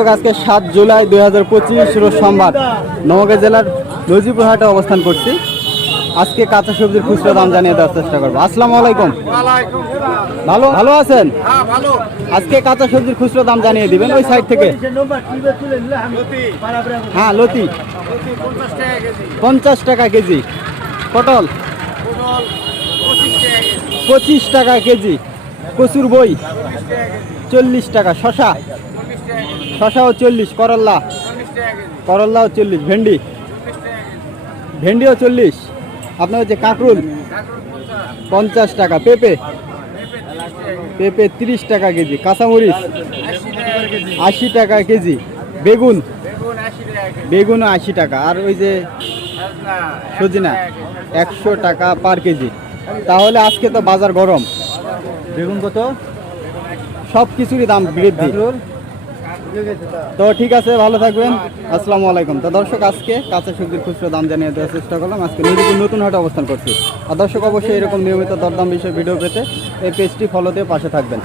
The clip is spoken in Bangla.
দর্শক আজকে 7 জুলাই 2025 রোজ সোমবার নওগাঁ জেলার লজিপুর হাটে অবস্থান করছি। আজকে কাঁচা সবজির খুচরা দাম জানিয়ে দেওয়ার চেষ্টা করবো। আসসালামু আলাইকুম। ভালো আছেন? আজকে কাঁচা সবজির খুচরা দাম জানিয়ে দিবেন ওই সাইড থেকে। হ্যাঁ, লতি 50 টাকা কেজি, পটল 25 টাকা কেজি, কচুর বই 40 টাকা, শশাও 40, করল্লাও 40, ভেন্ডিও 40, আপনার হচ্ছে কাঁকরুল 50 টাকা, পেঁপে 30 টাকা কেজি, কাঁচামরিচ 80 টাকা কেজি, বেগুনও 80 টাকা, আর ওই যে সজনা 100 টাকা পার কেজি। তাহলে আজকে তো বাজার গরম। বেগুন কত? সব কিছুরই দাম বৃদ্ধি। তো ঠিক আছে, ভালো থাকবেন। আসসালামু আলাইকুম। তো দর্শক আজকে কাঁচা সবজির খুচরো দাম জানিয়ে দেওয়ার চেষ্টা করলাম। আজকে নিজেকে নতুন হাটে অবস্থান করছি। আর দর্শক অবশ্যই এরকম নিয়মিত দরদাম বিষয়ে ভিডিও পেতে এই পেজটি ফলো দিয়ে পাশে থাকবেন।